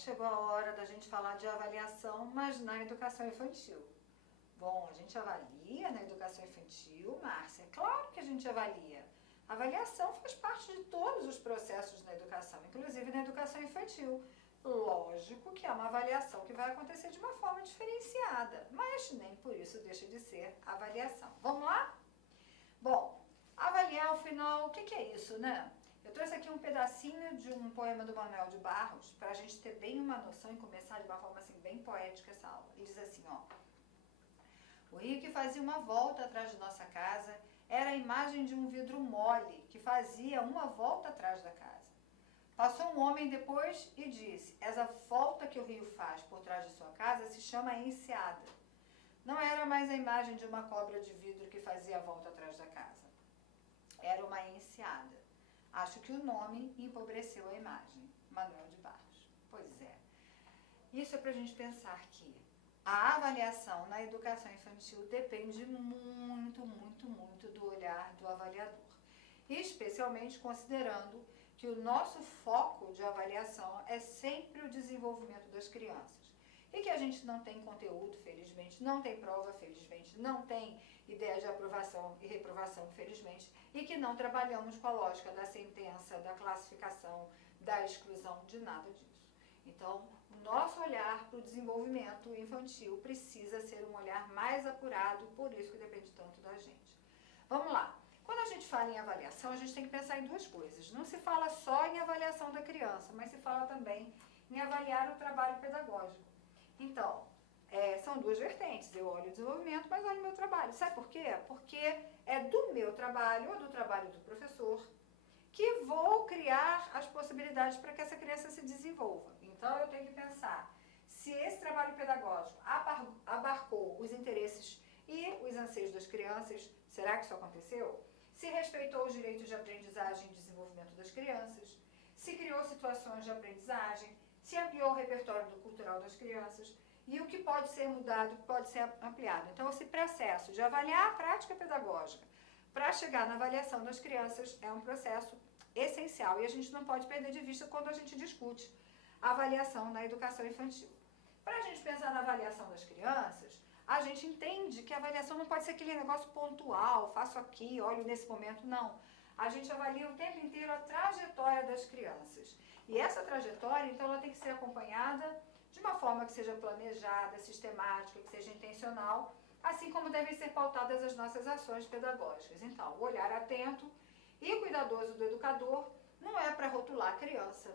chegou a hora da gente falar de avaliação, mas na educação infantil. Bom, a gente avalia na educação infantil, Márcia? Claro que a gente avalia. A avaliação faz parte de todos os processos na educação, inclusive na educação infantil. Lógico que é uma avaliação que vai acontecer de uma forma diferenciada, mas nem por isso deixa de ser avaliação. Vamos lá? Bom, avaliar, afinal, o que é isso, né? Eu trouxe aqui um pedacinho de um poema do Manuel de Barros, para a gente ter bem uma noção e começar de uma forma assim, bem poética essa aula. Ele diz assim, ó: o rio que fazia uma volta atrás de nossa casa era a imagem de um vidro mole que fazia uma volta atrás da casa. Passou um homem depois e disse: essa volta que o rio faz por trás de sua casa se chama enseada. Não era mais a imagem de uma cobra de vidro que fazia a volta atrás da casa. Era uma enseada. Acho que o nome empobreceu a imagem. Manuel de Barros. Pois é. Isso é para a gente pensar que a avaliação na educação infantil depende muito, muito, muito do olhar do avaliador. Especialmente considerando que o nosso foco de avaliação é sempre o desenvolvimento das crianças. E que a gente não tem conteúdo, felizmente, não tem prova, felizmente, não tem ideia de aprovação e reprovação, felizmente, e que não trabalhamos com a lógica da sentença, da classificação, da exclusão, de nada disso. Então, o nosso olhar para o desenvolvimento infantil precisa ser um olhar mais apurado, por isso que depende tanto da gente. Vamos lá. Quando a gente fala em avaliação, a gente tem que pensar em duas coisas. Não se fala só em avaliação da criança, mas se fala também em avaliar o trabalho pedagógico. Então, são duas vertentes. Eu olho o desenvolvimento, mas olho o meu trabalho. Sabe por quê? Porque é do meu trabalho ou do trabalho do professor que vou criar as possibilidades para que essa criança se desenvolva. Então, eu tenho que pensar se esse trabalho pedagógico abarcou os interesses e os anseios das crianças. Será que isso aconteceu? Se respeitou os direitos de aprendizagem e desenvolvimento das crianças, se criou situações de aprendizagem, se ampliou o repertório cultural das crianças e o que pode ser mudado, pode ser ampliado. Então, esse processo de avaliar a prática pedagógica para chegar na avaliação das crianças é um processo essencial e a gente não pode perder de vista quando a gente discute a avaliação na educação infantil. Para a gente pensar na avaliação das crianças, a gente entende que a avaliação não pode ser aquele negócio pontual, faço aqui, olho nesse momento, não. A gente avalia o tempo inteiro a trajetória das crianças. E essa trajetória, então, ela tem que ser acompanhada de uma forma que seja planejada, sistemática, que seja intencional, assim como devem ser pautadas as nossas ações pedagógicas. Então, o olhar atento e cuidadoso do educador não é para rotular a criança,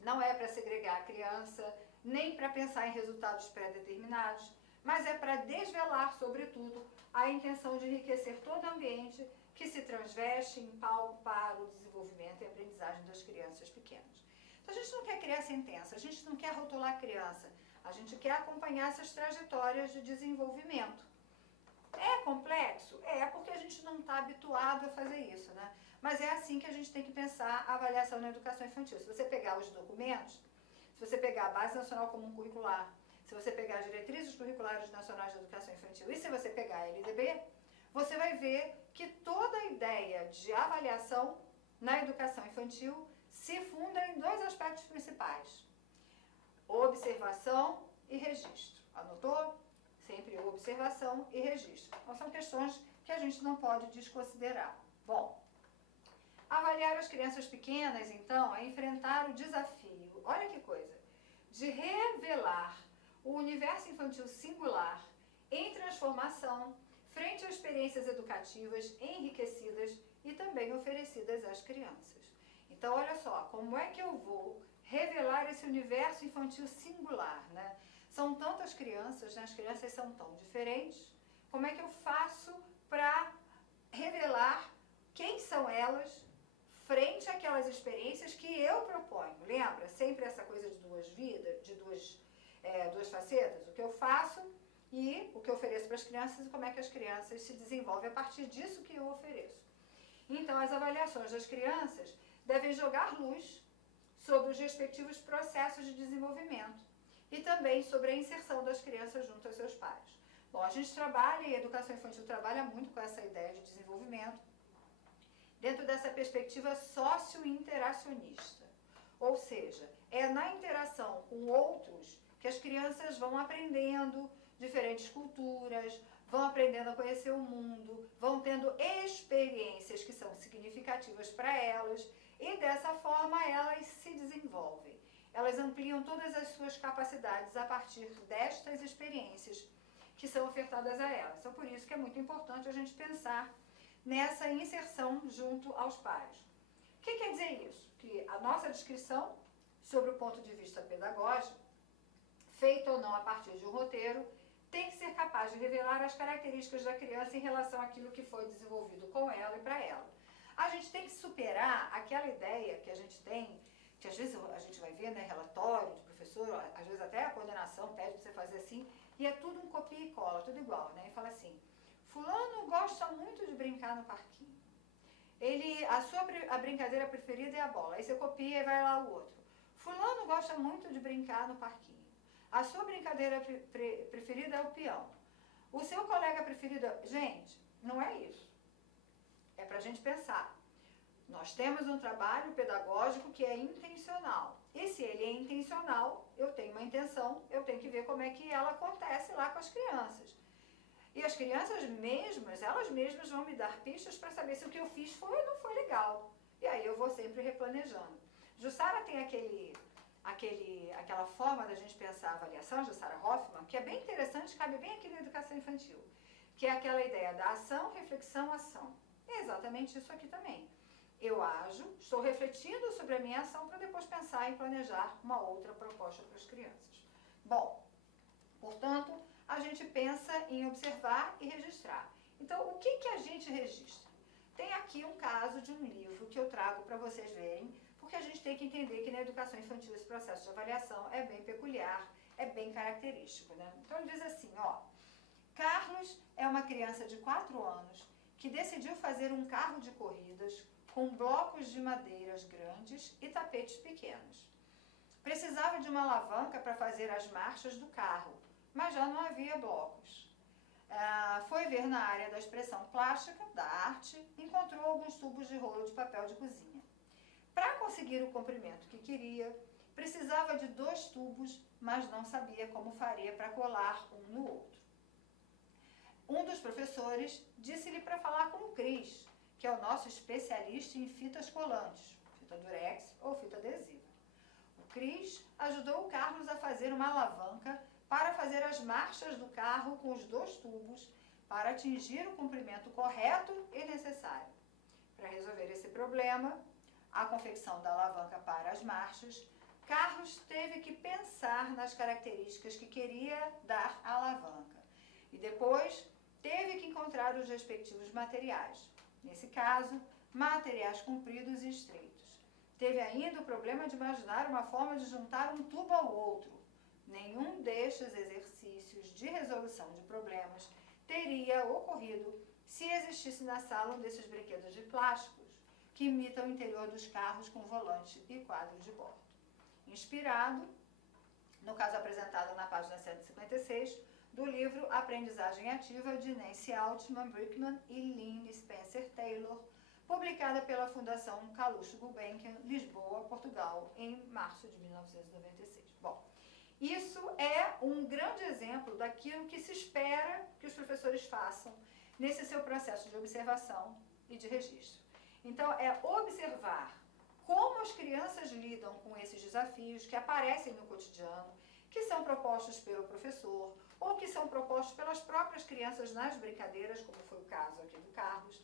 não é para segregar a criança, nem para pensar em resultados pré-determinados, mas é para desvelar, sobretudo, a intenção de enriquecer todo o ambiente que se transveste em palco para o desenvolvimento e aprendizagem das crianças pequenas. Então, a gente não quer criar sentença, a gente não quer rotular a criança, a gente quer acompanhar essas trajetórias de desenvolvimento. É complexo? É, porque a gente não está habituado a fazer isso, né? Mas é assim que a gente tem que pensar a avaliação na educação infantil. Se você pegar os documentos, se você pegar a Base Nacional Comum Curricular, se você pegar as Diretrizes Curriculares Nacionais de Educação Infantil e se você pegar a LDB, você vai ver que toda a ideia de avaliação na educação infantil se funda em dois aspectos principais: observação e registro. Anotou? Sempre observação e registro. Então, são questões que a gente não pode desconsiderar. Bom, avaliar as crianças pequenas, então, é enfrentar o desafio, olha que coisa, de revelar o universo infantil singular em transformação frente a experiências educativas enriquecidas e também oferecidas às crianças. Então, olha só, como é que eu vou revelar esse universo infantil singular, né? São tantas crianças, né? As crianças são tão diferentes. Como é que eu faço para revelar quem são elas frente àquelas experiências que eu proponho? Lembra? Sempre essa coisa de duas vidas, de duas facetas. O que eu faço e o que eu ofereço para as crianças e como é que as crianças se desenvolvem a partir disso que eu ofereço. Então, as avaliações das crianças devem jogar luz sobre os respectivos processos de desenvolvimento e também sobre a inserção das crianças junto aos seus pais. Bom, a gente trabalha, e a educação infantil trabalha muito com essa ideia de desenvolvimento dentro dessa perspectiva socio-interacionista. Ou seja, é na interação com outros que as crianças vão aprendendo diferentes culturas, vão aprendendo a conhecer o mundo, vão tendo experiências que são significativas para elas e dessa forma elas se desenvolvem. Elas ampliam todas as suas capacidades a partir destas experiências que são ofertadas a elas. Então, por isso que é muito importante a gente pensar nessa inserção junto aos pares. O que quer dizer isso? Que a nossa descrição sobre o ponto de vista pedagógico, feita ou não a partir de um roteiro, tem que ser capaz de revelar as características da criança em relação àquilo que foi desenvolvido com ela e para ela. A gente tem que superar aquela ideia que a gente tem, que às vezes a gente vai ver, né, relatório de professor, às vezes até a coordenação pede para você fazer assim, e é tudo um copia e cola, tudo igual, né? E fala assim, fulano gosta muito de brincar no parquinho. A brincadeira preferida é a bola. Aí você copia e vai lá o outro. Fulano gosta muito de brincar no parquinho. A sua brincadeira preferida é o peão. O seu colega preferido... Gente, não é isso. É pra gente pensar. Nós temos um trabalho pedagógico que é intencional. E se ele é intencional, eu tenho uma intenção, eu tenho que ver como é que ela acontece lá com as crianças. E as crianças mesmas, elas mesmas vão me dar pistas para saber se o que eu fiz foi ou não foi legal. E aí eu vou sempre replanejando. Jussara tem aquela forma da gente pensar a avaliação, Jussara Hoffmann, que é bem interessante, cabe bem aqui na educação infantil, que é aquela ideia da ação, reflexão, ação. É exatamente isso aqui também. Eu ajo, estou refletindo sobre a minha ação para depois pensar e planejar uma outra proposta para as crianças. Bom, portanto, a gente pensa em observar e registrar. Então, o que a gente registra? Tem aqui um caso de um livro que eu trago para vocês verem, porque a gente tem que entender que na educação infantil esse processo de avaliação é bem peculiar, é bem característico, né? Então, ele diz assim, ó, Carlos é uma criança de 4 anos que decidiu fazer um carro de corridas com blocos de madeiras grandes e tapetes pequenos. Precisava de uma alavanca para fazer as marchas do carro, mas já não havia blocos. Foi ver na área da expressão plástica, da arte, encontrou alguns tubos de rolo de papel de cozinha. Para conseguir o comprimento que queria, precisava de 2 tubos, mas não sabia como faria para colar um no outro. Um dos professores disse-lhe para falar com o Cris, que é o nosso especialista em fitas colantes, fita durex ou fita adesiva. O Cris ajudou o Carlos a fazer uma alavanca para fazer as marchas do carro com os 2 tubos para atingir o comprimento correto e necessário. Para resolver esse problema, a confecção da alavanca para as marchas, Carlos teve que pensar nas características que queria dar à alavanca e depois teve que encontrar os respectivos materiais. Nesse caso, materiais compridos e estreitos. Teve ainda o problema de imaginar uma forma de juntar um tubo ao outro. Nenhum destes exercícios de resolução de problemas teria ocorrido se existisse na sala um desses brinquedos de plásticos que imitam o interior dos carros com volante e quadro de bordo. Inspirado, no caso apresentado na página 156, do livro Aprendizagem Ativa, de Nancy Altman Brickman e Lynn Spencer Taylor, publicada pela Fundação Calouste Gulbenkian, Lisboa, Portugal, em março de 1996. Bom, isso é um grande exemplo daquilo que se espera que os professores façam nesse seu processo de observação e de registro. Então, é observar como as crianças lidam com esses desafios que aparecem no cotidiano, que são propostos pelo professor, ou que são propostos pelas próprias crianças nas brincadeiras, como foi o caso aqui do Carlos,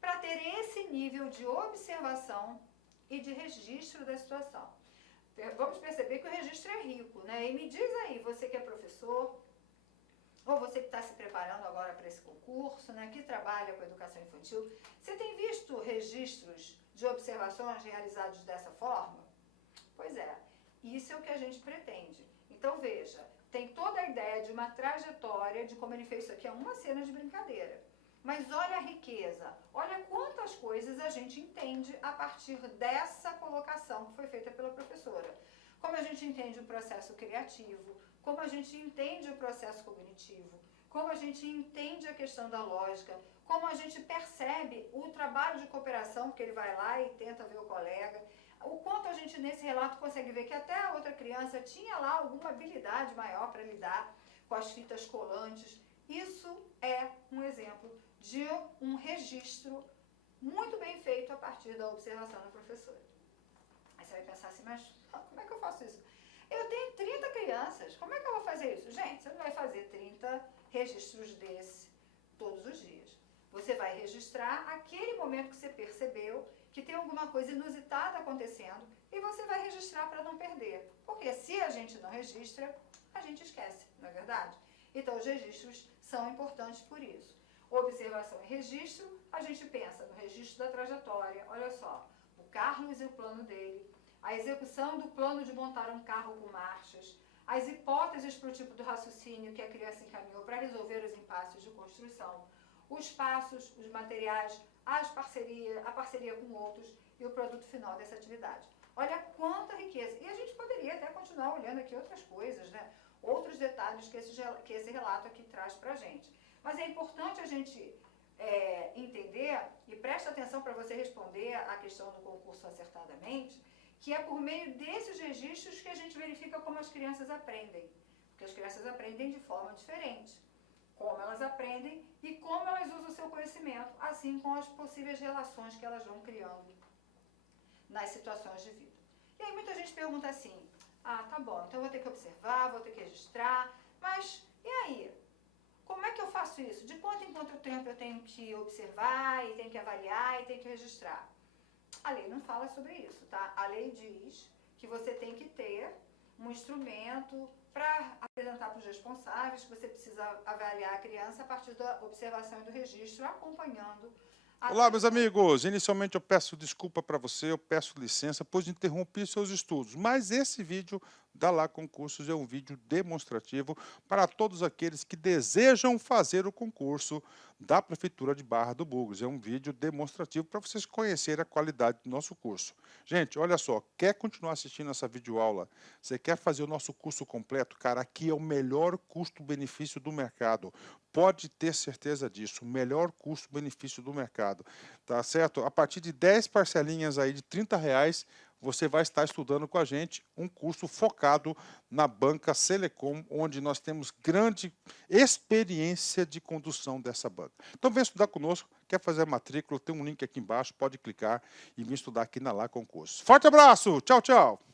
para ter esse nível de observação e de registro da situação. Vamos perceber que o registro é rico, né? E me diz aí, você que é professor, ou você que está se preparando agora para esse concurso, né, que trabalha com educação infantil, você tem visto registros de observações realizados dessa forma? Pois é, isso é o que a gente pretende. Então, veja, tem toda a ideia de uma trajetória de como ele fez isso aqui, é uma cena de brincadeira. Mas olha a riqueza, olha quantas coisas a gente entende a partir dessa colocação que foi feita pela professora. Como a gente entende o processo criativo, como a gente entende o processo cognitivo, como a gente entende a questão da lógica, como a gente percebe o trabalho de cooperação, porque ele vai lá e tenta ver o colega, o quanto a gente nesse relato consegue ver que até a outra criança tinha lá alguma habilidade maior para lidar com as fitas colantes. Isso é um exemplo de um registro muito bem feito a partir da observação da professora. Aí você vai pensar assim, mas como é que eu faço isso? Eu tenho 30 crianças, como é que eu vou fazer isso? Gente, você não vai fazer 30 registros desse todos os dias. Você vai registrar aquele momento que você percebeu que tem alguma coisa inusitada acontecendo e você vai registrar para não perder. Porque se a gente não registra, a gente esquece, não é verdade? Então os registros são importantes por isso. Observação e registro, a gente pensa no registro da trajetória, olha só, o Carlos e o plano dele, a execução do plano de montar um carro com marchas, as hipóteses para o tipo do raciocínio que a criança encaminhou para resolver os impasses de construção, os passos, os materiais, a parceria com outros e o produto final dessa atividade. Olha quanta riqueza. E a gente poderia até continuar olhando aqui outras coisas, né? Outros detalhes que esse relato aqui traz para a gente. Mas é importante a gente entender, e presta atenção para você responder a questão do concurso acertadamente, que é por meio desses registros que a gente verifica como as crianças aprendem. Porque as crianças aprendem de forma diferente. Como elas aprendem e como elas usam o seu conhecimento, assim com as possíveis relações que elas vão criando nas situações de vida. E aí muita gente pergunta assim, tá bom, então eu vou ter que observar, vou ter que registrar, mas e aí? Como é que eu faço isso? De quanto em quanto tempo eu tenho que observar, e tenho que avaliar, e tenho que registrar? A lei não fala sobre isso, tá? A lei diz que você tem que ter um instrumento para apresentar para os responsáveis, que você precisa avaliar a criança a partir da observação e do registro, acompanhando a... Olá, meus amigos. Inicialmente eu peço desculpa para você, eu peço licença, pois interrompi seus estudos. Mas esse vídeo da Lá Concursos é um vídeo demonstrativo para todos aqueles que desejam fazer o concurso da Prefeitura de Barra do Bugres. É um vídeo demonstrativo para vocês conhecerem a qualidade do nosso curso. Gente, olha só, quer continuar assistindo essa videoaula? Você quer fazer o nosso curso completo? Cara, aqui é o melhor custo-benefício do mercado. Pode ter certeza disso, o melhor custo-benefício do mercado, tá certo? A partir de 10 parcelinhas aí de R$30, você vai estar estudando com a gente um curso focado na banca Selecom, onde nós temos grande experiência de condução dessa banca. Então vem estudar conosco, quer fazer a matrícula, tem um link aqui embaixo, pode clicar e vir estudar aqui na Lá Concursos. Forte abraço, tchau, tchau!